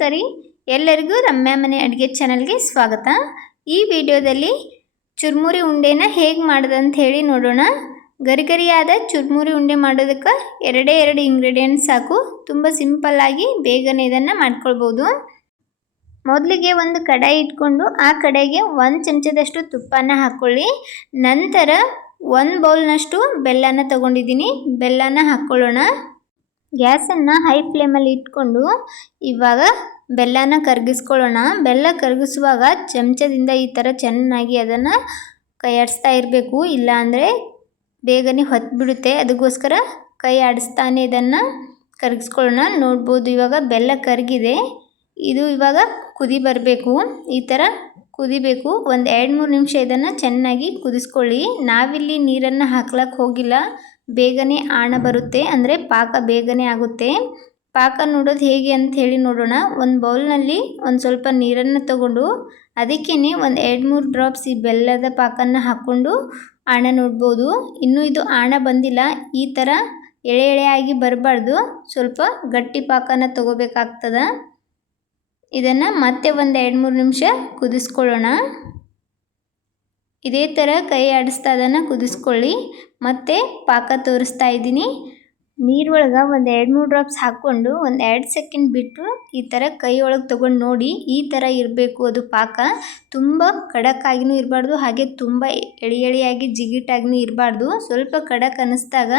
ನಮಸ್ಕಾರ ಎಲ್ಲರಿಗೂ ರಮ್ಯಾ ಮನೆ ಅಡುಗೆ ಚಾನಲ್ಗೆ ಸ್ವಾಗತ। ಈ ವಿಡಿಯೋದಲ್ಲಿ ಚುರ್ಮುರಿ ಉಂಡೆನ ಹೇಗೆ ಮಾಡೋದು ಅಂತ ಹೇಳಿ ನೋಡೋಣ। ಗರಿಗರಿಯಾದ ಚುರ್ಮುರಿ ಉಂಡೆ ಮಾಡೋದಕ್ಕೆ ಎರಡೇ ಇಂಗ್ರೀಡಿಯೆಂಟ್ಸ್ ಸಾಕು। ತುಂಬ ಸಿಂಪಲ್ ಆಗಿ ಬೇಗನೆ ಇದನ್ನ ಮಾಡ್ಕೊಳ್ಬಹುದು। ಮೊದಲಿಗೆ ಒಂದು ಕಡಾಯಿ ಇಟ್ಕೊಂಡು ಆ ಕಡೆಗೆ 1 ಚಮಚದಷ್ಟು ತುಪ್ಪನ ಹಾಕೊಳ್ಳಿ। ನಂತರ 1 ಬೌಲ್ನಷ್ಟು ಬೆಲ್ಲನ ತಗೊಂಡಿದ್ದೀನಿ। ಬೆಲ್ಲನ ಹಾಕೊಳ್ಳೋಣ। ಗ್ಯಾಸನ್ನು ಹೈ ಫ್ಲೇಮಲ್ಲಿ ಇಟ್ಕೊಂಡು ಇವಾಗ ಬೆಲ್ಲನ ಕರಗಿಸ್ಕೊಳ್ಳೋಣ। ಬೆಲ್ಲ ಕರಗಿಸುವಾಗ ಚಮಚದಿಂದ ಈ ಥರ ಚೆನ್ನಾಗಿ ಅದನ್ನು ಕೈ ಆಡಿಸ್ತಾ ಇರಬೇಕು, ಇಲ್ಲ ಅಂದರೆ ಬೇಗನೆ ಹೊತ್ಬಿಡುತ್ತೆ। ಅದಕ್ಕೋಸ್ಕರ ಕೈ ಆಡಿಸ್ತಾನೆ ಇದನ್ನು ಕರಗಿಸ್ಕೊಳ್ಳೋಣ। ನೋಡ್ಬೋದು ಇವಾಗ ಬೆಲ್ಲ ಕರಗಿದೆ। ಇದು ಇವಾಗ ಕುದಿ ಬರಬೇಕು, ಈ ಥರ ಕುದಿಬೇಕು। ಒಂದು 2-3 ನಿಮಿಷ ಇದನ್ನು ಚೆನ್ನಾಗಿ ಕುದಿಸ್ಕೊಳ್ಳಿ। ನಾವಿಲ್ಲಿ ನೀರನ್ನು ಹಾಕ್ಲಕ್ಕೆ ಹೋಗಿಲ್ಲ, ಬೇಗನೆ ಆಣ ಬರುತ್ತೆ, ಅಂದರೆ ಪಾಕ ಬೇಗನೆ ಆಗುತ್ತೆ। ಪಾಕ ನೋಡೋದು ಹೇಗೆ ಅಂತ ಹೇಳಿ ನೋಡೋಣ। ಒಂದು ಬೌಲ್ನಲ್ಲಿ ಒಂದು ಸ್ವಲ್ಪ ನೀರನ್ನು ತಗೊಂಡು ಅದಕ್ಕೇ ಒಂದು 2-3 ಡ್ರಾಪ್ಸ್ ಈ ಬೆಲ್ಲದ ಪಾಕನ್ನು ಹಾಕ್ಕೊಂಡು ಆಣ ನೋಡ್ಬೋದು। ಇನ್ನೂ ಇದು ಆಣ ಬಂದಿಲ್ಲ, ಈ ಥರ ಎಳೆ ಎಳೆಯಾಗಿ ಬರಬಾರ್ದು, ಸ್ವಲ್ಪ ಗಟ್ಟಿ ಪಾಕನ ತಗೋಬೇಕಾಗ್ತದೆ। ಇದನ್ನು ಮತ್ತೆ ಒಂದು 2-3 ನಿಮಿಷ ಕುದಿಸ್ಕೊಳ್ಳೋಣ। ಇದೇ ಥರ ಕೈ ಆಡಿಸ್ತಾ ಅದನ್ನು ಕುದಿಸ್ಕೊಳ್ಳಿ। ಮತ್ತೆ ಪಾಕ ತೋರಿಸ್ತಾ ಇದ್ದೀನಿ। ನೀರೊಳಗೆ ಒಂದು 2-3 ಡ್ರಾಪ್ಸ್ ಹಾಕ್ಕೊಂಡು ಒಂದು 2 ಸೆಕೆಂಡ್ ಬಿಟ್ಟು ಈ ಥರ ಕೈ ಒಳಗೆ ತೊಗೊಂಡು ನೋಡಿ, ಈ ಥರ ಇರಬೇಕು ಅದು ಪಾಕ। ತುಂಬ ಖಡಕ್ಕಾಗಿನೂ ಇರಬಾರ್ದು, ಹಾಗೆ ತುಂಬ ಎಳೆಯಾಗಿ ಜಿಗಿಟಾಗಿನೂ ಇರಬಾರ್ದು। ಸ್ವಲ್ಪ ಖಡಕ್ ಅನ್ನಿಸ್ದಾಗ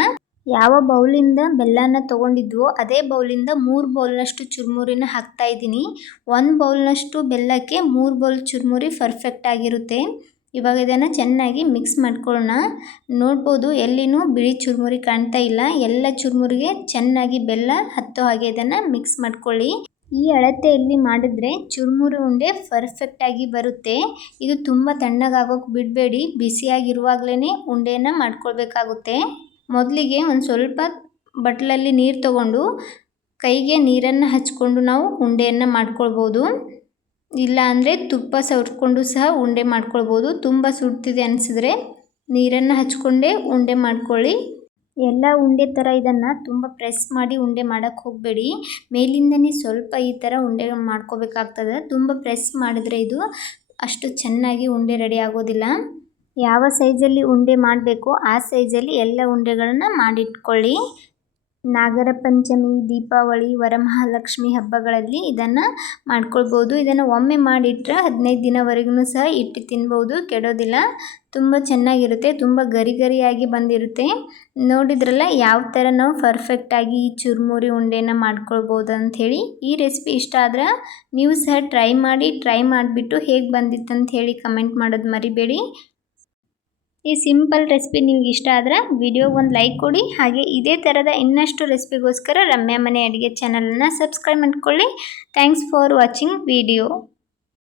ಯಾವ ಬೌಲಿಂದ ಬೆಲ್ಲನ ತೊಗೊಂಡಿದ್ವೋ ಅದೇ ಬೌಲಿಂದ 3 ಬೌಲ್ನಷ್ಟು ಚುರುಮುರಿನ ಹಾಕ್ತಾ ಇದ್ದೀನಿ। 1 ಬೌಲ್ನಷ್ಟು ಬೆಲ್ಲಕ್ಕೆ 3 ಬೌಲ್ ಚುರುಮುರಿ ಪರ್ಫೆಕ್ಟ್ ಆಗಿರುತ್ತೆ। ಇವಾಗ ಇದನ್ನು ಚೆನ್ನಾಗಿ ಮಿಕ್ಸ್ ಮಾಡ್ಕೊಳ್ಳೋಣ। ನೋಡ್ಬೋದು ಎಲ್ಲಿನೂ ಬಿಳಿ ಚುರುಮುರಿ ಕಾಣ್ತಾ ಇಲ್ಲ, ಎಲ್ಲ ಚುರುಮುರಿಗೆ ಚೆನ್ನಾಗಿ ಬೆಲ್ಲ ಹತ್ತೋ ಹಾಗೆ ಇದನ್ನು ಮಿಕ್ಸ್ ಮಾಡ್ಕೊಳ್ಳಿ। ಈ ಅಳತೆಯಲ್ಲಿ ಮಾಡಿದ್ರೆ ಚುರುಮುರಿ ಉಂಡೆ ಪರ್ಫೆಕ್ಟಾಗಿ ಬರುತ್ತೆ। ಇದು ತುಂಬ ತಣ್ಣಗಾಗೋಕೆ ಬಿಡಬೇಡಿ, ಬಿಸಿಯಾಗಿರುವಾಗಲೇ ಉಂಡೆಯನ್ನು ಮಾಡ್ಕೊಳ್ಬೇಕಾಗುತ್ತೆ। ಮೊದಲಿಗೆ ಒಂದು ಸ್ವಲ್ಪ ಬಟ್ಲಲ್ಲಿ ನೀರು ತಗೊಂಡು ಕೈಗೆ ನೀರನ್ನು ಹಚ್ಕೊಂಡು ನಾವು ಉಂಡೆಯನ್ನು ಮಾಡ್ಕೊಳ್ಬೋದು, ಇಲ್ಲ ಅಂದರೆ ತುಪ್ಪ ಸವರ್ಕೊಂಡು ಸಹ ಉಂಡೆ ಮಾಡ್ಕೊಳ್ಬೋದು। ತುಂಬ ಸುಡ್ತಿದೆ ಅನಿಸಿದ್ರೆ ನೀರನ್ನು ಹಚ್ಕೊಂಡೇ ಉಂಡೆ ಮಾಡ್ಕೊಳ್ಳಿ। ಎಲ್ಲ ಉಂಡೆ ಥರ ಇದನ್ನು ತುಂಬ ಪ್ರೆಸ್ ಮಾಡಿ ಉಂಡೆ ಮಾಡೋಕ್ಕೆ ಹೋಗಬೇಡಿ, ಮೇಲಿಂದನೇ ಸ್ವಲ್ಪ ಈ ಥರ ಉಂಡೆ ಮಾಡ್ಕೋಬೇಕಾಗ್ತದೆ। ತುಂಬ ಪ್ರೆಸ್ ಮಾಡಿದ್ರೆ ಇದು ಅಷ್ಟು ಚೆನ್ನಾಗಿ ಉಂಡೆ ರೆಡಿ ಆಗೋದಿಲ್ಲ। ಯಾವ ಸೈಜಲ್ಲಿ ಉಂಡೆ ಮಾಡಬೇಕು ಆ ಸೈಜಲ್ಲಿ ಎಲ್ಲ ಉಂಡೆಗಳನ್ನು ಮಾಡಿಟ್ಕೊಳ್ಳಿ। ನಾಗರ ಪಂಚಮಿ, ದೀಪಾವಳಿ, ವರಮಹಾಲಕ್ಷ್ಮಿ ಹಬ್ಬಗಳಲ್ಲಿ ಇದನ್ನು ಮಾಡ್ಕೊಳ್ಬೋದು। ಇದನ್ನು ಒಮ್ಮೆ ಮಾಡಿಟ್ರೆ 15 ದಿನವರೆಗೂ ಸಹ ಇಟ್ಟು ತಿನ್ಬೋದು, ಕೆಡೋದಿಲ್ಲ। ತುಂಬ ಚೆನ್ನಾಗಿರುತ್ತೆ, ತುಂಬ ಗರಿಯಾಗಿ ಬಂದಿರುತ್ತೆ। ನೋಡಿದ್ರಲ್ಲ ಯಾವ ಥರ ನಾವು ಪರ್ಫೆಕ್ಟಾಗಿ ಈ ಚುರುಮುರಿ ಉಂಡೆನ ಮಾಡ್ಕೊಳ್ಬೋದು ಅಂಥೇಳಿ। ಈ ರೆಸಿಪಿ ಇಷ್ಟ ಆದ್ರೆ ನೀವು ಸಹ ಟ್ರೈ ಮಾಡಿಬಿಟ್ಟು ಹೇಗೆ ಬಂದಿತ್ತು ಅಂತ ಹೇಳಿ ಕಮೆಂಟ್ ಮಾಡೋದು ಮರಿಬೇಡಿ। ಈ ಸಿಂಪಲ್ ರೆಸಿಪಿ ನಿಮ್ಗೆ ಇಷ್ಟ ಆದ್ರೆ ವಿಡಿಯೋಗೆ ಒಂದು ಲೈಕ್ ಕೊಡಿ, ಹಾಗೆ ಇದೇ ಥರದ ಇನ್ನಷ್ಟು ರೆಸಿಪಿಗೋಸ್ಕರ ರಮ್ಯಾ ಮನೆ ಅಡುಗೆ ಚಾನಲನ್ನು ಸಬ್ಸ್ಕ್ರೈಬ್ ಮಾಡ್ಕೊಳ್ಳಿ। Thanks for watching video.